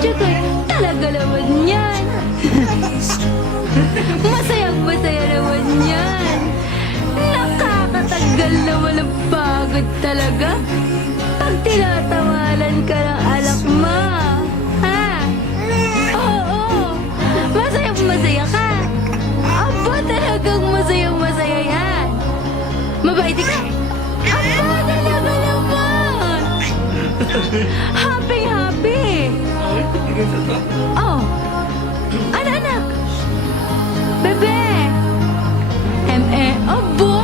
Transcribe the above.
Tsaka, talaga naman yan. Masayang-masaya naman yan. Nakakatanggal na walang pagod talaga. Pag tinatawanan ka ng anak mo. Ha? Oo. Masayang-masaya ka. Aba, talagang masayang-masaya yan. Mabait ka. Aba, talaga naman. Happy-happy. Oh. Anak-anak. Bebe. Abo.